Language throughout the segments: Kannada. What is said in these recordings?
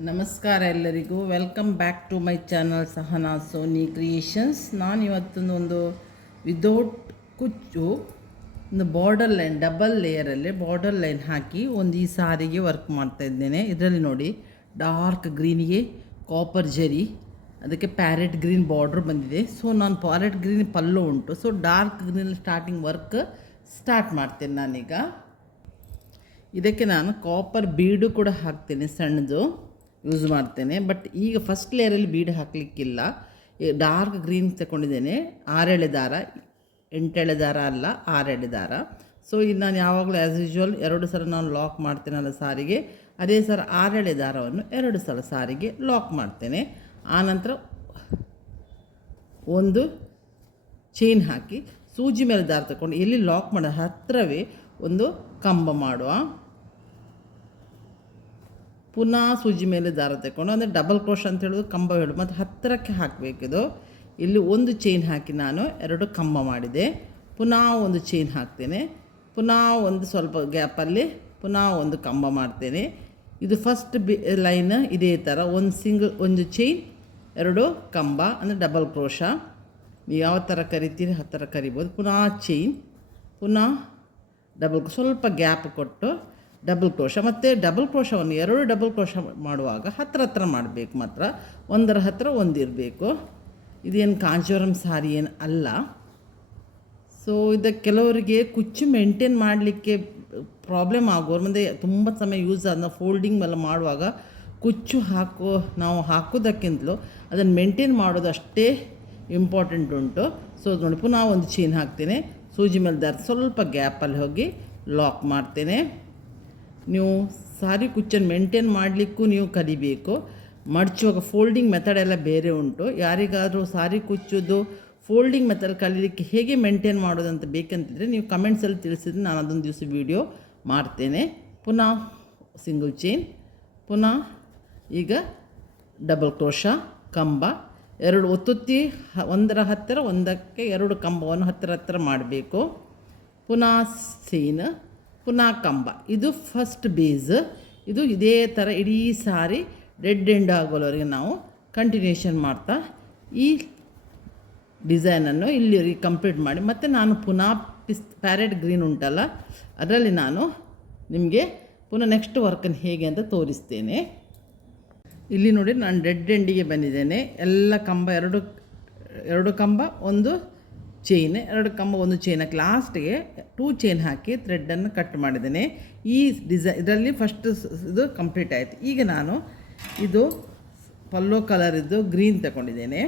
ನಮಸ್ಕಾರ ಎಲ್ಲರಿಗೂ. Welcome back to my channel Sahana Soni creations. ನಾನು ಇವತ್ತೊಂದು ವಿದೌಟ್ ಕುಚ್ಚು ಒಂದು ಬಾರ್ಡರ್ ಲೈನ್ ಡಬಲ್ ಲೇಯರಲ್ಲಿ ಬಾರ್ಡರ್ ಲೈನ್ ಹಾಕಿ ಒಂದು ಈ ಸಾರಿಗೆ ವರ್ಕ್ ಮಾಡ್ತಾ ಇದ್ದೇನೆ. ಇದರಲ್ಲಿ ನೋಡಿ ಡಾರ್ಕ್ ಗ್ರೀನಿಗೆ ಕಾಪರ್ ಜರಿ, ಅದಕ್ಕೆ ಪ್ಯಾರೆಟ್ ಗ್ರೀನ್ ಬಾರ್ಡ್ರ್ ಬಂದಿದೆ. ಸೊ ನಾನು ಪ್ಯಾರೆಟ್ ಗ್ರೀನ್ ಪಲ್ಲು ಉಂಟು, so dark green starting work start ಮಾಡ್ತೇನೆ ನಾನೀಗ. ಇದಕ್ಕೆ ನಾನು ಕಾಪರ್ ಬೀಡು ಕೂಡ ಹಾಕ್ತೇನೆ, ಸಣ್ಣದು ಯೂಸ್ ಮಾಡ್ತೇನೆ. ಬಟ್ ಈಗ ಫಸ್ಟ್ ಲೇಯರಲ್ಲಿ ಬೀಡು ಹಾಕಲಿಕ್ಕಿಲ್ಲ. ಡಾರ್ಕ್ ಗ್ರೀನ್ ತಗೊಂಡಿದ್ದೇನೆ, 6 ಎಳೆ ದಾರ, 8 ಎಳೆ ದಾರ ಅಲ್ಲ, 6 ಎಳೆ ದಾರ. ಸೊ ಇದು ನಾನು ಯಾವಾಗಲೂ ಆ್ಯಸ್ ಯೂಶ್ವಲ್ 2 ಸಲ ನಾನು ಲಾಕ್ ಮಾಡ್ತೇನಲ್ಲ ಸಾರಿಗೆ, ಅದೇ ಸಲ 6 ಎಳೆ ದಾರವನ್ನು 2 ಸಲ ಸಾರಿಗೆ ಲಾಕ್ ಮಾಡ್ತೇನೆ. ಆನಂತರ ಒಂದು ಚೈನ್ ಹಾಕಿ ಸೂಜಿ ಮೇಲೆ ದಾರ ತಗೊಂಡು ಎಲ್ಲಿ ಲಾಕ್ ಮಾಡೋ ಹತ್ತಿರವೇ ಒಂದು ಕಂಬ ಮಾಡುವ. ಪುನಃ ಸೂಜಿ ಮೇಲೆ ದಾರ ತಗೊಂಡು, ಅಂದರೆ ಡಬಲ್ ಕ್ರೋಶ್ ಅಂತ ಹೇಳೋದು ಕಂಬ ಹೇಳೋದು, ಮತ್ತು ಹತ್ತಿರಕ್ಕೆ ಹಾಕಬೇಕಿದು. ಇಲ್ಲಿ ಒಂದು ಚೈನ್ ಹಾಕಿ ನಾನು 2 ಕಂಬ ಮಾಡಿದೆ. ಪುನಃ ಒಂದು ಚೈನ್ ಹಾಕ್ತೇನೆ, ಪುನಃ ಒಂದು ಸ್ವಲ್ಪ ಗ್ಯಾಪಲ್ಲಿ ಪುನಃ ಒಂದು ಕಂಬ ಮಾಡ್ತೇನೆ. ಇದು ಫಸ್ಟ್ ಲೈನ್ ಇದೇ ಥರ ಒಂದು ಚೈನ್ 2 ಕಂಬ, ಅಂದರೆ ಡಬಲ್ ಕ್ರೋಶ. ನೀವು ಯಾವ ಥರ ಕರಿತೀರಿ ಆ ಥರ ಕರಿಬೋದು. ಪುನಃ ಚೈನ್, ಪುನಃ ಡಬಲ್, ಸ್ವಲ್ಪ ಗ್ಯಾಪ್ ಕೊಟ್ಟು ಡಬಲ್ ಕ್ರೋಶ. ಮತ್ತು ಡಬಲ್ ಕ್ರೋಶವನ್ನು 2 ಡಬಲ್ ಕ್ರೋಶ ಮಾಡುವಾಗ ಹತ್ರ ಮಾಡಬೇಕು, ಮಾತ್ರ ಒಂದರ ಹತ್ತಿರ ಒಂದಿರಬೇಕು. ಇದೇನು ಕಾಂಚೀವರಂ ಸಾರಿ ಏನು ಅಲ್ಲ. ಸೊ ಇದಕ್ಕೆ ಕೆಲವರಿಗೆ ಕುಚ್ಚು ಮೇಂಟೈನ್ ಮಾಡಲಿಕ್ಕೆ ಪ್ರಾಬ್ಲಮ್ ಆಗೋರು, ಮುಂದೆ ತುಂಬ ಸಮಯ ಯೂಸ್ ಆದ ಫೋಲ್ಡಿಂಗ್ ಎಲ್ಲ ಮಾಡುವಾಗ ಕುಚ್ಚು ನಾವು ಹಾಕೋದಕ್ಕಿಂತಲೂ ಅದನ್ನು ಮೇಂಟೈನ್ ಮಾಡೋದು ಅಷ್ಟೇ ಇಂಪಾರ್ಟೆಂಟ್ ಉಂಟು. ಸೊ ನೋಡಿ, ಪುನಃ ಒಂದು ಚೈನ್ ಹಾಕ್ತೇನೆ, ಸೂಜಿ ಮೇಲೆ ದಾರ ಸ್ವಲ್ಪ ಗ್ಯಾಪಲ್ಲಿ ಹೋಗಿ ಲಾಕ್ ಮಾಡ್ತೇನೆ. ನೀವು ಸಾರಿ ಕುಚ್ಚನ್ನು ಮೇಂಟೈನ್ ಮಾಡಲಿಕ್ಕೂ ನೀವು ಕಲಿಬೇಕು. ಮಡಚುವಾಗ ಫೋಲ್ಡಿಂಗ್ ಮೆಥಡ್ ಎಲ್ಲ ಬೇರೆ ಉಂಟು. ಯಾರಿಗಾದರೂ ಸಾರಿ ಕುಚ್ಚೋದು ಫೋಲ್ಡಿಂಗ್ ಮೆಥಡ್ ಕಲೀಲಿಕ್ಕೆ ಹೇಗೆ ಮೇಂಟೈನ್ ಮಾಡೋದಂತ ಬೇಕಂತಿದ್ರೆ ನೀವು ಕಮೆಂಟ್ಸಲ್ಲಿ ತಿಳಿಸಿದ್ರೆ ನಾನು ಅದೊಂದು ದಿವಸ ವೀಡಿಯೋ ಮಾಡ್ತೇನೆ. ಪುನಃ ಸಿಂಗಲ್ ಚೈನ್, ಪುನಃ ಈಗ ಡಬಲ್ ಕ್ರೋಶ, ಕಂಬ 2 ಒತ್ತುತ್ತಿ ಒಂದರ ಹತ್ತಿರ ಒಂದಕ್ಕೆ 2 ಕಂಬವನ್ನು ಹತ್ತಿರ ಮಾಡಬೇಕು. ಪುನಃ ಚೈನ್, ಪುನಃ ಕಂಬ. ಇದು ಫಸ್ಟ್ ಬೇಸ್. ಇದು ಇದೇ ಥರ ಇಡೀ ಸಾರಿ ಡೆಡ್ ಎಂಡ್ ಆಗೋವರೆಗೆ ನಾವು ಕಂಟಿನ್ಯೂಷನ್ ಮಾಡ್ತಾ ಈ ಡಿಸೈನನ್ನು ಇಲ್ಲಿವರೆಗೆ ಕಂಪ್ಲೀಟ್ ಮಾಡಿ, ಮತ್ತು ನಾನು ಪುನಃ ಪ್ಯಾರೆಟ್ ಗ್ರೀನ್ ಉಂಟಲ್ಲ ಅದರಲ್ಲಿ ನಾನು ನಿಮಗೆ ಪುನಃ ನೆಕ್ಸ್ಟ್ ವರ್ಕನ್ನು ಹೇಗೆ ಅಂತ ತೋರಿಸ್ತೇನೆ. ಇಲ್ಲಿ ನೋಡಿ, ನಾನು ಡೆಡ್ ಎಂಡಿಗೆ ಬಂದಿದ್ದೇನೆ. ಎಲ್ಲ ಕಂಬ 2 ಕಂಬ, ಒಂದು ಚೈನ್, 2 ಕಂಬ, ಒಂದು ಚೈನ್ ಹಾಕಿ ಲಾಸ್ಟಿಗೆ 2 ಚೈನ್ ಹಾಕಿ ಥ್ರೆಡ್ಡನ್ನು ಕಟ್ ಮಾಡಿದ್ದೇನೆ. ಈ ಇದರಲ್ಲಿ ಫಸ್ಟ್ ಇದು ಕಂಪ್ಲೀಟ್ ಆಯಿತು. ಈಗ ನಾನು ಇದು ಪಲ್ಲೋ ಕಲರಿದ್ದು ಗ್ರೀನ್ ತಗೊಂಡಿದ್ದೇನೆ.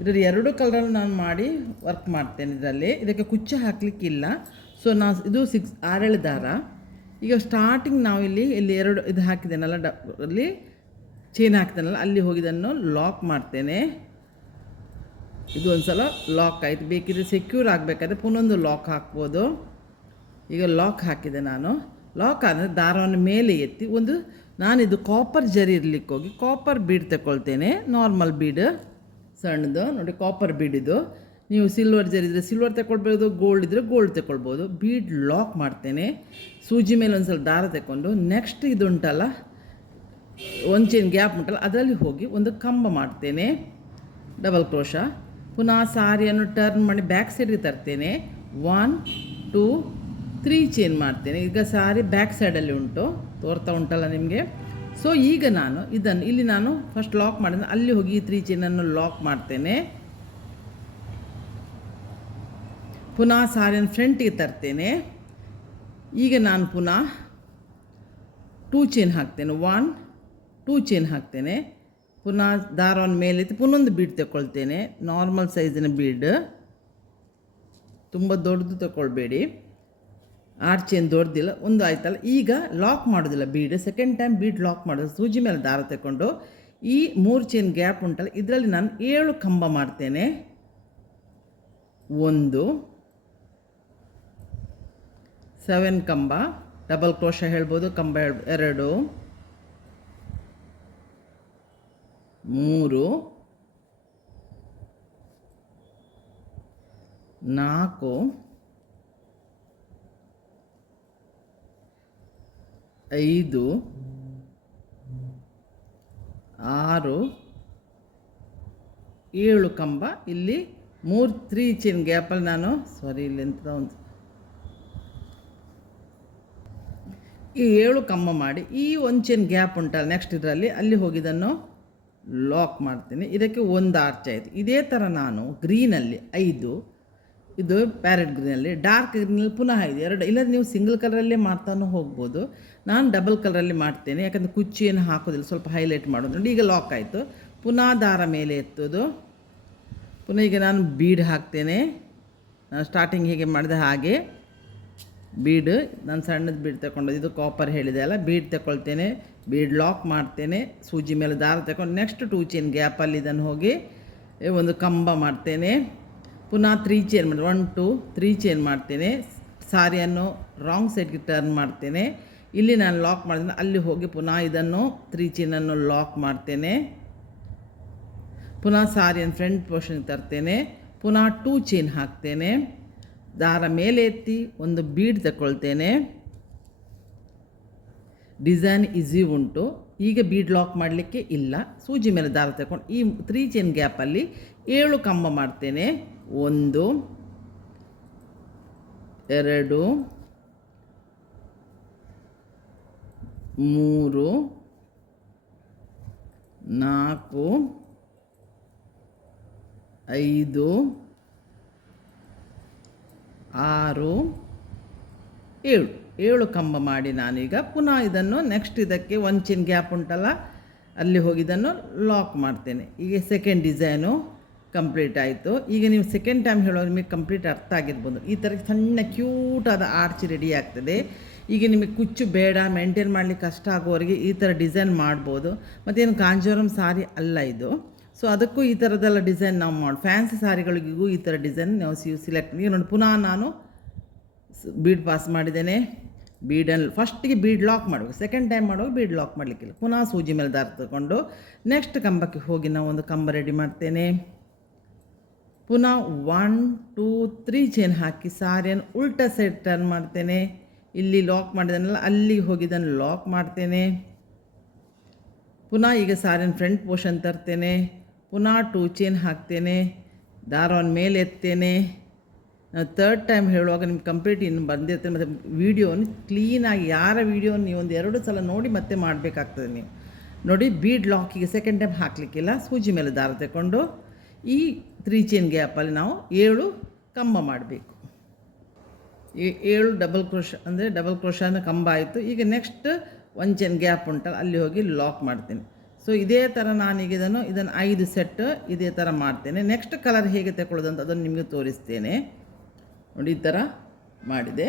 ಇದರಲ್ಲಿ 2 ಕಲರಲ್ಲಿ ನಾನು ಮಾಡಿ ವರ್ಕ್ ಮಾಡ್ತೇನೆ. ಇದಕ್ಕೆ ಕುಚ್ಚು ಹಾಕಲಿಕ್ಕಿಲ್ಲ. ಸೊ ನಾನು ಇದು 6 ಎಳೆ ದಾರ. ಈಗ ಸ್ಟಾರ್ಟಿಂಗ್ ನಾವು ಇಲ್ಲಿ 2 ಇದು ಹಾಕಿದ್ದೇನಲ್ಲ, ಅಲ್ಲಿ ಚೈನ್ ಹಾಕ್ತೇನಲ್ಲ, ಅಲ್ಲಿ ಹೋಗಿದ್ದನ್ನು ಲಾಕ್ ಮಾಡ್ತೇನೆ. ಇದು ಒಂದು ಸಲ ಲಾಕ್ ಆಯಿತು. ಬೇಕಿದ್ರೆ ಸೆಕ್ಯೂರ್ ಆಗಬೇಕಾದ್ರೆ ಪುನೊಂದು ಲಾಕ್ ಹಾಕ್ಬೋದು. ಈಗ ಲಾಕ್ ಹಾಕಿದೆ ನಾನು. ಲಾಕ್ ಆದರೆ ದಾರವನ್ನು ಮೇಲೆ ಎತ್ತಿ ನಾನಿದು ಕಾಪರ್ ಜರಿ ಇರಲಿಕ್ಕೆ ಹೋಗಿ ಕಾಪರ್ ಬೀಡ್ ತಗೊಳ್ತೇನೆ. ನಾರ್ಮಲ್ ಬೀಡ್ ಸಣ್ಣದು ನೋಡಿ, ಕಾಪರ್ ಬೀಡಿದು. ನೀವು ಸಿಲ್ವರ್ ಜರಿ ಇದ್ದರೆ ಸಿಲ್ವರ್ ತಗೊಳ್ಬೋದು, ಗೋಲ್ಡ್ ಇದ್ದರೆ ಗೋಲ್ಡ್ ತಗೊಳ್ಬೋದು. ಬೀಡ್ ಲಾಕ್ ಮಾಡ್ತೇನೆ. ಸೂಜಿ ಮೇಲೆ ಒಂದು ಸಲ ದಾರ ತಗೊಂಡು ನೆಕ್ಸ್ಟ್ ಇದು ಉಂಟಲ್ಲ, ಒಂದು ಚೈನ್ ಗ್ಯಾಪ್ ಉಂಟಲ್ಲ ಅದರಲ್ಲಿ ಹೋಗಿ ಒಂದು ಕಂಬ ಮಾಡ್ತೇನೆ, ಡಬಲ್ ಕ್ರೋಶ. ಪುನಃ ಸಾರಿಯನ್ನು ಟರ್ನ್ ಮಾಡಿ ಬ್ಯಾಕ್ ಸೈಡ್ಗೆ ತರ್ತೇನೆ. 1 2 3 ಚೈನ್ ಮಾಡ್ತೇನೆ. ಈಗ ಸಾರಿ ಬ್ಯಾಕ್ ಸೈಡಲ್ಲಿ ಉಂಟು, ತೋರ್ತಾ ಉಂಟಲ್ಲ ನಿಮಗೆ. ಸೊ ಈಗ ನಾನು ಇದನ್ನು ಇಲ್ಲಿ ನಾನು ಫಸ್ಟ್ ಲಾಕ್ ಮಾಡಿದ ಅಲ್ಲಿ ಹೋಗಿ 3 ಚೈನನ್ನು ಲಾಕ್ ಮಾಡ್ತೇನೆ. ಪುನಃ ಸಾರಿಯನ್ನು ಫ್ರಂಟಿಗೆ ತರ್ತೇನೆ. ಈಗ ನಾನು ಪುನಃ 2 ಚೈನ್ ಹಾಕ್ತೇನೆ, 1 2 ಚೈನ್ ಹಾಕ್ತೇನೆ. ಪುನಃ ದಾರವನ್ನು ಮೇಲೆತ್ತಿ ಪುನೊಂದು ಬೀಡ್ ತಗೊಳ್ತೇನೆ, ನಾರ್ಮಲ್ ಸೈಜಿನ ಬೀಡ್, ತುಂಬ ದೊಡ್ಡದು ತಗೊಳ್ಬೇಡಿ. 6 ಚೈನ್ ದೊಡ್ಡದಿಲ್ಲ, ಒಂದು ಆಯ್ತಲ್ಲ. ಈಗ ಲಾಕ್ ಮಾಡೋದಿಲ್ಲ bead, second time bead lock ಮಾಡೋದು. ಸೂಜಿ ಮೇಲೆ ದಾರ ತಗೊಂಡು ಈ 3 ಚೈನ್ ಗ್ಯಾಪ್ ಉಂಟಲ್ಲ ಇದರಲ್ಲಿ ನಾನು 7 ಕಂಬ ಮಾಡ್ತೇನೆ. 1 7 ಕಂಬ, ಡಬಲ್ ಕ್ರೋಶ ಹೇಳ್ಬೋದು, ಕಂಬ 2 3 4 5 6 7 ಕಂಬ. ಇಲ್ಲಿ 3 ಚೈನ್ ಗ್ಯಾಪಲ್ಲಿ ನಾನು ಇಲ್ಲಿ ಎಂತ ಒಂದು ಈ 7 ಕಂಬ ಮಾಡಿ ಈ ಒಂದು ಚೈನ್ ಗ್ಯಾಪ್ ಉಂಟಲ್ಲ ನೆಕ್ಸ್ಟ್ ಇದರಲ್ಲಿ ಅಲ್ಲಿ ಹೋಗಿದ್ದನ್ನು ಲಾಕ್ ಮಾಡ್ತೀನಿ. ಇದಕ್ಕೆ ಒಂದು ಆರ್ಚ್ ಆಯಿತು. ಇದೇ ಥರ ನಾನು ಗ್ರೀನಲ್ಲಿ 5, ಇದು ಪ್ಯಾರೆಟ್ ಗ್ರೀನಲ್ಲಿ, ಡಾರ್ಕ್ ಗ್ರೀನಲ್ಲಿ ಪುನಃ 5, 2. ಇಲ್ಲದ್ರೆ ನೀವು ಸಿಂಗಲ್ ಕಲರಲ್ಲೇ ಮಾಡ್ತಾನೂ ಹೋಗ್ಬೋದು. ನಾನು ಡಬಲ್ ಕಲರಲ್ಲಿ ಮಾಡ್ತೇನೆ, ಯಾಕಂದರೆ ಕುಚ್ಚು ಏನು ಹಾಕೋದಿಲ್ಲ, ಸ್ವಲ್ಪ ಹೈಲೈಟ್ ಮಾಡೋದು. ನೋಡಿ ಈಗ ಲಾಕ್ ಆಯಿತು. ಪುನಃ ದಾರ ಮೇಲೆ ಎತ್ತೋದು. ಪುನಃ ಈಗ ನಾನು ಬೀಡ್ ಹಾಕ್ತೇನೆ. ನಾನು ಸ್ಟಾರ್ಟಿಂಗ್ ಹೇಗೆ ಮಾಡಿದೆ ಹಾಗೆ ಬೀಡ್, ನಾನು ಸಣ್ಣದು ಬೀಡ್ ತಗೊಂಡು, ಇದು ಕಾಪರ್ ಹೇಳಿದೆ ಅಲ್ಲ, ಬೀಡ್ ತಗೊಳ್ತೇನೆ, ಬೀಡ್ ಲಾಕ್ ಮಾಡ್ತೇನೆ, ಸೂಜಿ ಮೇಲೆ ದಾರ ತಗೊಂಡು ನೆಕ್ಸ್ಟ್ 2 ಚೈನ್ ಗ್ಯಾಪಲ್ಲಿ ಇದನ್ನು ಹೋಗಿ ಒಂದು ಕಂಬ ಮಾಡ್ತೇನೆ. ಪುನಃ 3 ಚೈನ್ ಮಾಡಿ 1 2 3 ಚೈನ್ ಮಾಡ್ತೇನೆ. ಸಾರಿಯನ್ನು ರಾಂಗ್ ಸೈಡ್ಗೆ ಟರ್ನ್ ಮಾಡ್ತೇನೆ. ಇಲ್ಲಿ ನಾನು ಲಾಕ್ ಮಾಡಿದ್ರೆ ಅಲ್ಲಿ ಹೋಗಿ ಪುನಃ ಇದನ್ನು 3 ಚೈನನ್ನು ಲಾಕ್ ಮಾಡ್ತೇನೆ. ಪುನಃ ಸಾರಿಯನ್ನು ಫ್ರಂಟ್ ಪೋರ್ಷನ್ಗೆ ತರ್ತೇನೆ. ಪುನಃ 2 ಚೈನ್ ಹಾಕ್ತೇನೆ. ದಾರ ಮೇಲೆ ಎತ್ತಿ ಒಂದು ಬೀಡ್ ತಗೊಳ್ತೇನೆ. ಡಿಸೈನ್ ಈಸಿ ಉಂಟು. ಈಗ ಬೀಡ್ ಲಾಕ್ ಮಾಡಲಿಕ್ಕೆ ಇಲ್ಲ. ಸೂಜಿ ಮೇಲೆ ದಾರ ತಗೊಂಡು ಈ 3 ಚೈನ್ ಗ್ಯಾಪಲ್ಲಿ 7 ಕಂಬ ಮಾಡ್ತೇನೆ. 1 2 3 4 5 6 7 ಕಂಬ ಮಾಡಿ ನಾನೀಗ ಪುನಃ ಇದನ್ನು ನೆಕ್ಸ್ಟ್ ಇದಕ್ಕೆ 1 ಚೈನ್ ಗ್ಯಾಪ್ ಉಂಟಲ್ಲ ಅಲ್ಲಿ ಹೋಗಿ ಇದನ್ನು ಲಾಕ್ ಮಾಡ್ತೇನೆ. ಈಗ ಸೆಕೆಂಡ್ ಡಿಸೈನು ಕಂಪ್ಲೀಟ್ ಆಯಿತು. ಈಗ ನೀವು ಸೆಕೆಂಡ್ ಟೈಮ್ ಹೇಳೋದು ನಿಮಗೆ ಕಂಪ್ಲೀಟ್ ಅರ್ಥ ಆಗಿರ್ಬೋದು. ಈ ಥರ ಸಣ್ಣ ಕ್ಯೂಟಾದ ಆರ್ಚ್ ರೆಡಿ ಆಗ್ತದೆ. ಈಗ ನಿಮಗೆ ಕುಚ್ಚು ಬೇಡ, ಮೇಂಟೈನ್ ಮಾಡಲಿಕ್ಕೆ ಕಷ್ಟ ಆಗೋವರೆಗೆ ಈ ಥರ ಡಿಸೈನ್ ಮಾಡ್ಬೋದು. ಮತ್ತೇನು ಕಾಂಜೀವರಂ ಸಾರಿ ಅಲ್ಲ ಇದು. ಸೊ ಅದಕ್ಕೂ ಈ ಥರದ್ದೆಲ್ಲ ಡಿಸೈನ್ ನಾವು ಫ್ಯಾನ್ಸಿ ಸಾರಿಗಳಿಗೂ ಈ ಥರ ಡಿಸೈನ್ ನಾವು ಸಿಲೆಕ್ಟ್. ಈಗ ನೋಡಿ ಪುನಃ ನಾನು ಬೀಡ್ ಪಾಸ್ ಮಾಡಿದ್ದೇನೆ. ಬೀಡಲ್ಲಿ ಫಸ್ಟಿಗೆ ಬೀಡ್ ಲಾಕ್ ಮಾಡಬೇಕು, ಸೆಕೆಂಡ್ ಟೈಮ್ ಮಾಡುವಾಗ ಬೀಡ್ ಲಾಕ್ ಮಾಡಲಿಕ್ಕಿಲ್ಲ. ಪುನಃ ಸೂಜಿ ಮೇಲೆ ದಾರ ತಗೊಂಡು ನೆಕ್ಸ್ಟ್ ಕಂಬಕ್ಕೆ ಹೋಗಿ ನಾವು ಒಂದು ಕಂಬ ರೆಡಿ ಮಾಡ್ತೇನೆ. ಪುನಃ 1 2 3 ಚೈನ್ ಹಾಕಿ ಸಾರಿಯನ್ನು ಉಲ್ಟಾ ಸೈಡ್ ಟರ್ನ್ ಮಾಡ್ತೇನೆ. ಇಲ್ಲಿ ಲಾಕ್ ಮಾಡಿದನಲ್ಲ ಅಲ್ಲಿಗೆ ಹೋಗಿ ಇದನ್ನು ಲಾಕ್ ಮಾಡ್ತೇನೆ. ಪುನಃ ಈಗ ಸಾರಿನ ಫ್ರಂಟ್ ಪೋರ್ಷನ್ ತರ್ತೇನೆ. ಪುನಃ 2 ಚೈನ್ ಹಾಕ್ತೇನೆ. ದಾರವನ್ನು ಮೇಲೆ ಎತ್ತೇನೆ. ನಾವು ಥರ್ಡ್ ಟೈಮ್ ಹೇಳುವಾಗ ನಿಮ್ಗೆ ಕಂಪ್ಲೀಟ್ ಇನ್ನು ಬಂದಿರ್ತೇನೆ. ಮತ್ತು ವೀಡಿಯೋನ ಕ್ಲೀನಾಗಿ ಯಾರ ವೀಡಿಯೋನ ನೀವು ಒಂದು 2 ಸಲ ನೋಡಿ ಮತ್ತೆ ಮಾಡಬೇಕಾಗ್ತದೆ. ನೀವು ನೋಡಿ ಬೀಡ್ ಲಾಕಿಗೆ ಸೆಕೆಂಡ್ ಟೈಮ್ ಹಾಕಲಿಕ್ಕಿಲ್ಲ. ಸೂಜಿ ಮೇಲೆ ದಾರ ತಗೊಂಡು ಈ 3 ಚೈನ್ ಗ್ಯಾಪಲ್ಲಿ ನಾವು 7 ಕಂಬ ಮಾಡಬೇಕು. ಈ 7 ಡಬಲ್ ಕ್ರೋಶ ಅಂದರೆ ಡಬಲ್ ಕ್ರೋಶ ಅಂದರೆ ಕಂಬ ಆಯಿತು. ಈಗ ನೆಕ್ಸ್ಟ್ 1 ಚೈನ್ ಗ್ಯಾಪ್ ಉಂಟಲ್ಲ ಅಲ್ಲಿ ಹೋಗಿ ಲಾಕ್ ಮಾಡ್ತೀನಿ. ಸೊ ಇದೇ ಥರ ನಾನೀಗ ಇದನ್ನು 5 ಸೆಟ್ ಇದೇ ಥರ ಮಾಡ್ತೇನೆ. ನೆಕ್ಸ್ಟ್ ಕಲರ್ ಹೇಗೆ ತಗೊಳ್ಳೋದು ಅಂತ ಅದನ್ನು ನಿಮಗೆ ತೋರಿಸ್ತೇನೆ. ನೋಡಿ ಈ ಥರ ಮಾಡಿದೆ.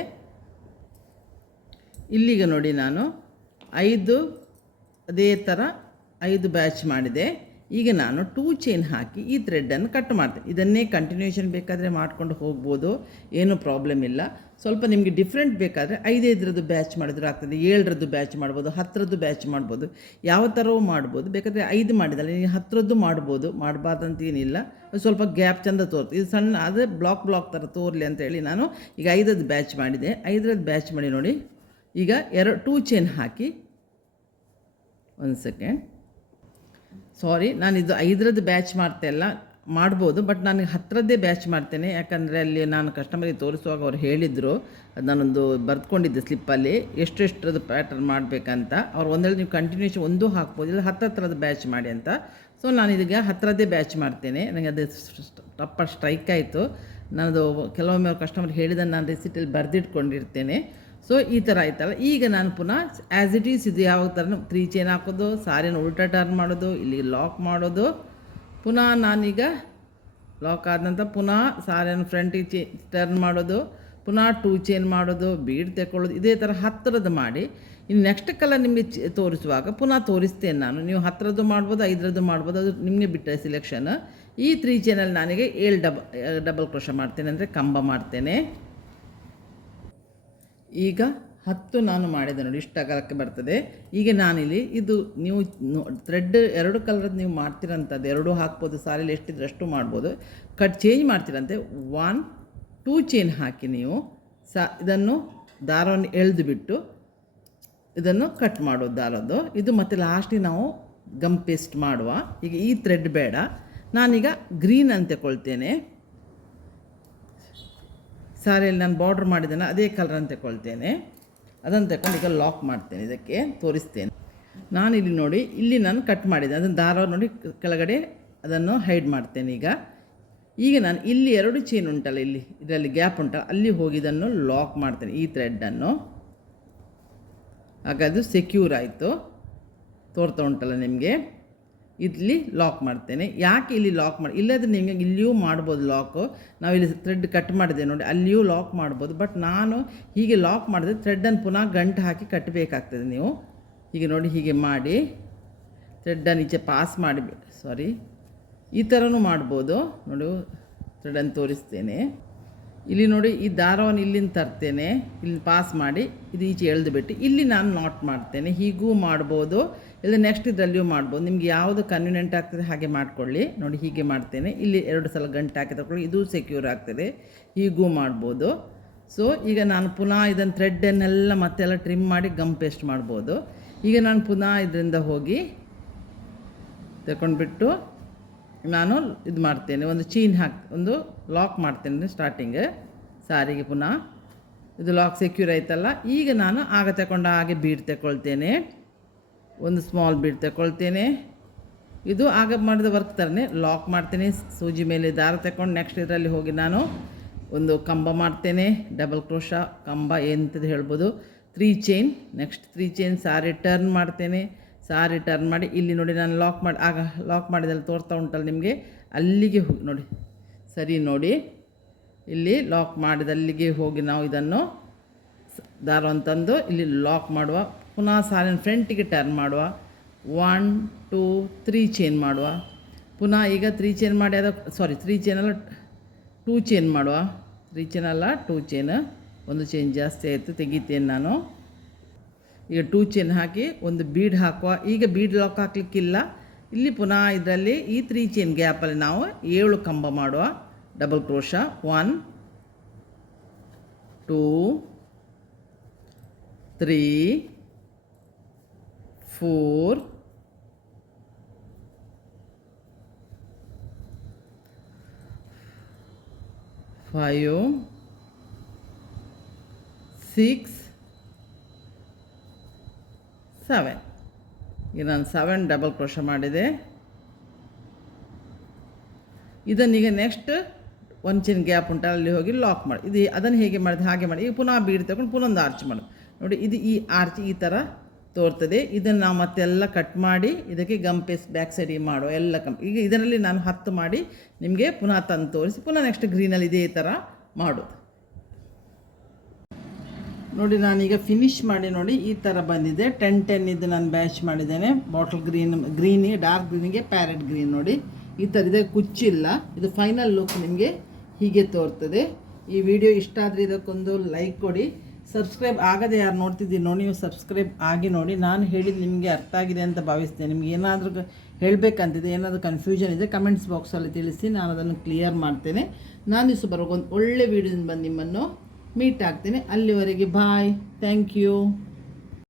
ಇಲ್ಲಿಗೆ ನೋಡಿ ನಾನು 5 ಅದೇ ಥರ 5 ಬ್ಯಾಚ್ ಮಾಡಿದೆ. ಈಗ ನಾನು 2 ಚೈನ್ ಹಾಕಿ ಈ ಥ್ರೆಡನ್ನು ಕಟ್ ಮಾಡ್ತೇನೆ. ಇದನ್ನೇ ಕಂಟಿನ್ಯೂಷನ್ ಬೇಕಾದರೆ ಮಾಡ್ಕೊಂಡು ಹೋಗ್ಬೋದು, ಏನೂ ಪ್ರಾಬ್ಲಮ್ ಇಲ್ಲ. ಸ್ವಲ್ಪ ನಿಮಗೆ ಡಿಫ್ರೆಂಟ್ ಬೇಕಾದರೆ 5 ಬ್ಯಾಚ್ ಮಾಡಿದ್ರು ಆಗ್ತದೆ, 7 ಬ್ಯಾಚ್ ಮಾಡ್ಬೋದು, 10 ಬ್ಯಾಚ್ ಮಾಡ್ಬೋದು, ಯಾವ ಥರವೂ ಮಾಡ್ಬೋದು. ಬೇಕಾದರೆ 5 ಮಾಡಿದಲ್ಲ ನೀವು 10 ಮಾಡ್ಬೋದು, ಮಾಡಬಾರ್ದಂತ ಏನಿಲ್ಲ. ಸ್ವಲ್ಪ ಗ್ಯಾಪ್ ಚೆಂದ ತೋರ್ತು. ಇದು ಸಣ್ಣ ಆದರೆ ಬ್ಲಾಕ್ ಥರ ತೋರಲಿ ಅಂತೇಳಿ ನಾನು ಈಗ 5 ಬ್ಯಾಚ್ ಮಾಡಿದೆ. 5 ಬ್ಯಾಚ್ ಮಾಡಿ ನೋಡಿ. ಈಗ 2 ಚೈನ್ ಹಾಕಿ, ಒಂದು ಸೆಕೆಂಡ್, ಸಾರಿ, ನಾನಿದು 5 ಬ್ಯಾಚ್ ಮಾಡ್ತಾಯಿಲ್ಲ, ಮಾಡ್ಬೋದು, ಬಟ್ ನಾನು 10 ಬ್ಯಾಚ್ ಮಾಡ್ತೇನೆ. ಯಾಕಂದರೆ ಅಲ್ಲಿ ನಾನು ಕಸ್ಟಮರಿಗೆ ತೋರಿಸುವಾಗ ಅವ್ರು ಹೇಳಿದರು, ಅದು ನಾನೊಂದು ಬರೆದುಕೊಂಡಿದ್ದೆ ಸ್ಲಿಪ್ಪಲ್ಲಿ ಎಷ್ಟೆಷ್ಟರದ್ದು ಪ್ಯಾಟರ್ನ್ ಮಾಡಬೇಕಂತ. ಅವ್ರು ಒಂದೇಳಿ ನೀವು ಕಂಟಿನ್ಯೂಷನ್ ಒಂದು ಹಾಕ್ಬೋದು, ಇಲ್ಲ 10 ಬ್ಯಾಚ್ ಮಾಡಿ ಅಂತ. ಸೊ ನಾನು ಇದೀಗ 10 ಬ್ಯಾಚ್ ಮಾಡ್ತೇನೆ. ನನಗೆ ಅದು ಟಪ್ಪ ಸ್ಟ್ರೈಕ್ ಆಯಿತು. ನನ್ನದು ಕೆಲವೊಮ್ಮೆ ಕಸ್ಟಮರ್ ಹೇಳಿದ್ದನ್ನು ನಾನು ರಿಸಿಟಲ್ಲಿ ಬರೆದಿಟ್ಕೊಂಡಿರ್ತೇನೆ. ಸೊ ಈ ಥರ ಆಯ್ತಲ್ಲ. ಈಗ ನಾನು ಪುನಃ ಆ್ಯಸ್ ಇಟ್ ಈಸ್ ಇದು ಯಾವ ಥರ 3 ಚೈನ್ ಹಾಕೋದು, ಸಾರಿನ ಉಲ್ಟಾ ಟರ್ನ್ ಮಾಡೋದು, ಇಲ್ಲಿ ಲಾಕ್ ಮಾಡೋದು. ಪುನಃ ನಾನೀಗ ಲಾಕ್ ಆದ ನಂತರ ಪುನಃ ಸಾರಿಯನ್ನು ಫ್ರಂಟಿಗೆ ಟರ್ನ್ ಮಾಡೋದು, ಪುನಃ 2 ಚೈನ್ ಮಾಡೋದು, ಬೀಡ್ ತೆಕ್ಕೊಳ್ಳೋದು, ಇದೇ ಥರ 10 ಮಾಡಿ. ಇನ್ನು ನೆಕ್ಸ್ಟ್ ಕಲರ್ ನಿಮಗೆ ತೋರಿಸುವಾಗ ಪುನಃ ತೋರಿಸ್ತೇನೆ ನಾನು. ನೀವು 10 ಮಾಡ್ಬೋದು, 5 ಮಾಡ್ಬೋದು, ಅದು ನಿಮಗೆ ಬಿಟ್ಟ ಸಿಲೆಕ್ಷನ್. ಈ 3 ಚೈನಲ್ಲಿ ನನಗೆ 7 ಡಬಲ್ ಕ್ರೋಶ ಮಾಡ್ತೇನೆ, ಅಂದರೆ ಕಂಬ ಮಾಡ್ತೇನೆ. ಈಗ 10 ನಾನು ಮಾಡಿದೆ ನೋಡಿ, ಇಷ್ಟು ಅಗಲಕ್ಕೆ ಬರ್ತದೆ. ಈಗ ನಾನಿಲ್ಲಿ ಇದು ನೀವು ಥ್ರೆಡ್ 2 ಕಲರದ್ದು ನೀವು ಮಾಡ್ತೀರಂಥದ್ದು, 2 ಹಾಕ್ಬೋದು, ಸಾರಿಲಿ ಎಷ್ಟಿದ್ರೆ ಅಷ್ಟು ಮಾಡ್ಬೋದು. ಚೇಂಜ್ ಮಾಡ್ತೀರಂತೆ. 1 2 ಚೈನ್ ಹಾಕಿ ನೀವು ಇದನ್ನು ದಾರವನ್ನು ಎಳೆದು ಬಿಟ್ಟು ಇದನ್ನು ಕಟ್ ಮಾಡೋದು ದಾರದ್ದು ಇದು. ಮತ್ತು ಲಾಸ್ಟಿಗೆ ನಾವು ಗಮ್ ಪೇಸ್ಟ್ ಮಾಡುವ. ಈಗ ಈ ಥ್ರೆಡ್ ಬೇಡ, ನಾನೀಗ ಗ್ರೀನ್ ಅಂತ ತಗೊಳ್ತೇನೆ. ಸಾರಿಯಲ್ಲಿ ನಾನು ಬಾರ್ಡ್ರ್ ಮಾಡಿದ್ದೇನೆ ಅದೇ ಕಲರ್ ಅಂತ ತಗೊಳ್ತೇನೆ. ಅದನ್ನು ತಗೊಂಡು ಈಗ ಲಾಕ್ ಮಾಡ್ತೇನೆ, ಇದಕ್ಕೆ ತೋರಿಸ್ತೇನೆ. ನಾನಿಲ್ಲಿ ನೋಡಿ, ಇಲ್ಲಿ ನಾನು ಕಟ್ ಮಾಡಿದ್ದೆ, ಅದನ್ನು ದಾರ ನೋಡಿ ಕೆಳಗಡೆ ಅದನ್ನು ಹೈಡ್ ಮಾಡ್ತೇನೆ. ಈಗ ನಾನು ಇಲ್ಲಿ 2 ಚೈನ್ ಉಂಟಲ್ಲ, ಇಲ್ಲಿ ಇದರಲ್ಲಿ ಗ್ಯಾಪ್ ಉಂಟಲ್ಲ, ಅಲ್ಲಿ ಹೋಗಿ ಇದನ್ನು ಲಾಕ್ ಮಾಡ್ತೇನೆ, ಈ ಥ್ರೆಡ್ಡನ್ನು. ಆಗ ಅದು ಸೆಕ್ಯೂರ್ ಆಯಿತು, ತೋರ್ತಾ ಉಂಟಲ್ಲ ನಿಮಗೆ. ಇಲ್ಲಿ ಲಾಕ್ ಮಾಡ್ತೇನೆ. ಯಾಕೆ ಇಲ್ಲಿ ಲಾಕ್ ಮಾಡಿ, ಇಲ್ಲದ್ರೆ ನಿಮಗೆ ಇಲ್ಲಿಯೂ ಮಾಡ್ಬೋದು ಲಾಕು. ನಾವಿಲ್ಲಿ ಥ್ರೆಡ್ ಕಟ್ ಮಾಡಿದೆ ನೋಡಿ, ಅಲ್ಲಿಯೂ ಲಾಕ್ ಮಾಡ್ಬೋದು. ಬಟ್ ನಾನು ಹೀಗೆ ಲಾಕ್ ಮಾಡಿದ್ರೆ ಥ್ರೆಡ್ಡನ್ನು ಪುನಃ ಗಂಟು ಹಾಕಿ ಕಟ್ಟಬೇಕಾಗ್ತದೆ. ನೀವು ಹೀಗೆ ನೋಡಿ, ಹೀಗೆ ಮಾಡಿ ಥ್ರೆಡ್ಡನ್ನು ಈಚೆ ಪಾಸ್ ಮಾಡಿ, ಈ ಥರನೂ ಮಾಡ್ಬೋದು ನೋಡಿ. ಥ್ರೆಡನ್ನು ತೋರಿಸ್ತೇನೆ. ಇಲ್ಲಿ ನೋಡಿ, ಈ ದಾರವನ್ನು ಇಲ್ಲಿಂದ ತರ್ತೇನೆ, ಇಲ್ಲಿ ಪಾಸ್ ಮಾಡಿ ಇದು ಈಚೆ ಎಳೆದುಬಿಟ್ಟು ಇಲ್ಲಿ ನಾನು ನಾಟ್ ಮಾಡ್ತೇನೆ. ಹೀಗೂ ಮಾಡ್ಬೋದು, ಇಲ್ಲ ನೆಕ್ಸ್ಟ್ ಇದರಲ್ಲಿಯೂ ಮಾಡ್ಬೋದು. ನಿಮ್ಗೆ ಯಾವುದು ಕನ್ವೀನಿಯೆಂಟ್ ಆಗ್ತದೆ ಹಾಗೆ ಮಾಡಿಕೊಳ್ಳಿ. ನೋಡಿ, ಹೀಗೆ ಮಾಡ್ತೇನೆ. ಇಲ್ಲಿ 2 ಸಲ ಗಂಟು ಹಾಕಿ ತಗೊಳ್ಳಿ, ಇದು ಸೆಕ್ಯೂರ್ ಆಗ್ತದೆ. ಹೀಗೂ ಮಾಡ್ಬೋದು. ಸೊ ಈಗ ನಾನು ಪುನಃ ಇದನ್ನು ಥ್ರೆಡ್ಡನ್ನೆಲ್ಲ ಮತ್ತೆಲ್ಲ ಟ್ರಿಮ್ ಮಾಡಿ ಗಮ್ ಪೇಸ್ಟ್ ಮಾಡ್ಬೋದು. ಈಗ ನಾನು ಪುನಃ ಇದರಿಂದ ಹೋಗಿ ತಗೊಂಡ್ಬಿಟ್ಟು ನಾನು ಇದು ಮಾಡ್ತೇನೆ, ಒಂದು ಚೈನ್ ಒಂದು ಲಾಕ್ ಮಾಡ್ತೇನೆ ಸ್ಟಾರ್ಟಿಂಗ್ ಸಾರಿಗೆ. ಪುನಃ ಇದು ಲಾಕ್ ಸೆಕ್ಯೂರ್ ಆಯ್ತಲ್ಲ. ಈಗ ನಾನು ಆಗ ತಗೊಂಡು ಹಾಗೆ ಬೀಡ್ ತಗೊಳ್ತೇನೆ, ಒಂದು ಸ್ಮಾಲ್ ಬೀಡ್ ತಗೊಳ್ತೇನೆ. ಇದು ಆಗ ಮಾಡಿದ ವರ್ಕ್ ಥರನೇ ಲಾಕ್ ಮಾಡ್ತೇನೆ. ಸೂಜಿ ಮೇಲೆ ದಾರ ತಗೊಂಡು ನೆಕ್ಸ್ಟ್ ಇದರಲ್ಲಿ ಹೋಗಿ ನಾನು ಒಂದು ಕಂಬ ಮಾಡ್ತೇನೆ, ಡಬಲ್ ಕ್ರೋಶ ಕಂಬ ಎಂಥದ್ದು ಹೇಳ್ಬೋದು. 3 ಚೈನ್, ನೆಕ್ಸ್ಟ್ 3 ಚೈನ್ ಸಾರಿ ಟರ್ನ್ ಮಾಡ್ತೇನೆ. ಸಾರಿ ಟರ್ನ್ ಮಾಡಿ ಇಲ್ಲಿ ನೋಡಿ, ನಾನು ಲಾಕ್ ಮಾಡಿದಲ್ಲಿ ತೋರ್ತಾ ಉಂಟಲ್ಲ ನಿಮಗೆ, ಅಲ್ಲಿಗೆ ಹೋಗಿ ನೋಡಿ, ಸರಿ ನೋಡಿ, ಇಲ್ಲಿ ಲಾಕ್ ಮಾಡಿದಲ್ಲಿಗೆ ಹೋಗಿ ನಾವು ಇದನ್ನು ದಾರವನ್ನು ತಂದು ಇಲ್ಲಿ ಲಾಕ್ ಮಾಡುವ. ಪುನಃ ಸಾರಿನ ಫ್ರಂಟಿಗೆ ಟರ್ನ್ ಮಾಡುವ. 1 2 3 ಚೈನ್ ಮಾಡುವ. ಪುನಃ ಈಗ 3 ಚೈನ್ ಮಾಡಿ 3 ಚೈನಲ್ಲ 2 ಚೈನ್ ಮಾಡುವ. 3 ಚೈನ್ ಅಲ್ಲ 2 ಚೈನ್, ಒಂದು ಚೈನ್ ಜಾಸ್ತಿ ಆಯಿತು, ತೆಗಿತೇನೆ ನಾನು. ಈಗ 2 ಚೈನ್ ಹಾಕಿ ಒಂದು ಬೀಡ್ ಹಾಕುವ. ಈಗ ಬೀಡ್ ಲಾಕ್ ಹಾಕಲಿಕ್ಕಿಲ್ಲ. ಇಲ್ಲಿ ಪುನಃ ಇದರಲ್ಲಿ ಈ 3 ಚೈನ್ ಗ್ಯಾಪಲ್ಲಿ ನಾವು 7 ಕಂಬ ಮಾಡುವ. Double crochet 1 2 3 4 5 6 7. ಈಗ ನಾನು 7 ಡಬಲ್ ಕ್ರೋಶ ಮಾಡಿದೆ. ಇದನ್ನೀಗ ನೆಕ್ಸ್ಟ್ 1 ಚೈನ್ ಗ್ಯಾಪ್ ಉಂಟಲ್ಲ, ಅಲ್ಲಿ ಹೋಗಿ ಲಾಕ್ ಮಾಡಿ. ಇದು ಅದನ್ನು ಹೇಗೆ ಮಾಡಿದೆ ಹಾಗೆ ಮಾಡಿ. ಈಗ ಪುನಃ ಬೀಡ್ ತಗೊಂಡು ಪುನಃ ಒಂದು ಆರ್ಚ್ ಮಾಡೋದು ನೋಡಿ. ಇದು ಈ ಆರ್ಚ್ ಈ ಥರ ತೋರ್ತದೆ. ಇದನ್ನು ನಾವು ಮತ್ತೆಲ್ಲ ಕಟ್ ಮಾಡಿ ಇದಕ್ಕೆ ಗಮ್ ಪೇಸ್ಟ್ ಬ್ಯಾಕ್ ಸೈಡಿಗೆ ಮಾಡುವ ಎಲ್ಲ ಈಗ ಇದರಲ್ಲಿ ನಾನು 10 ಮಾಡಿ ನಿಮಗೆ ಪುನಃ ತಂದು ತೋರಿಸಿ ಪುನಃ ನೆಕ್ಸ್ಟ್ ಗ್ರೀನಲ್ಲಿ ಇದೇ ಥರ ಮಾಡೋದು ನೋಡಿ. ನಾನೀಗ ಫಿನಿಶ್ ಮಾಡಿ ನೋಡಿ, ಈ ಥರ ಬಂದಿದೆ. 10 ಇದು ನಾನು ಬ್ಯಾಚ್ ಮಾಡಿದ್ದೇನೆ. ಬಾಟಲ್ ಗ್ರೀನಿಗೆ ಡಾರ್ಕ್ ಗ್ರೀನಿಗೆ ಪ್ಯಾರೆಟ್ ಗ್ರೀನ್ ನೋಡಿ, ಈ ಥರ ಇದೆ. ಕುಚ್ಚಿಲ್ಲ. ಇದು ಫೈನಲ್ ಲುಕ್ ನಿಮಗೆ ಹೀಗೆ ತೋರ್ತದೆ. ಈ ವಿಡಿಯೋ ಇಷ್ಟ ಆದರೆ ಇದಕ್ಕೊಂದು ಲೈಕ್ ಕೊಡಿ. ಸಬ್ಸ್ಕ್ರೈಬ್ ಆಗದೆ ಯಾರು ನೋಡ್ತಿದ್ದೀರಿ ನೋಡಿ, ನೀವು ಸಬ್ಸ್ಕ್ರೈಬ್ ಆಗಿ ನೋಡಿ. ನಾನು ಹೇಳಿದ್ದು ನಿಮಗೆ ಅರ್ಥ ಆಗಿದೆ ಅಂತ ಭಾವಿಸ್ತೇನೆ. ನಿಮ್ಗೆ ಏನಾದರೂ ಹೇಳಬೇಕಂತಿದೆ, ಏನಾದರೂ ಕನ್ಫ್ಯೂಷನ್ ಇದೆ ಕಮೆಂಟ್ಸ್ ಬಾಕ್ಸಲ್ಲಿ ತಿಳಿಸಿ, ನಾನು ಅದನ್ನು ಕ್ಲಿಯರ್ ಮಾಡ್ತೇನೆ. ನಾನು ದಿವಸ ಬರೋ ಒಂದು ಒಳ್ಳೆ ವೀಡಿಯೋದಿಂದ ಬಂದು ನಿಮ್ಮನ್ನು ಮೀಟ್ ಆಗ್ತೇನೆ. ಅಲ್ಲಿವರೆಗೆ ಬಾಯ್, ಥ್ಯಾಂಕ್ ಯು.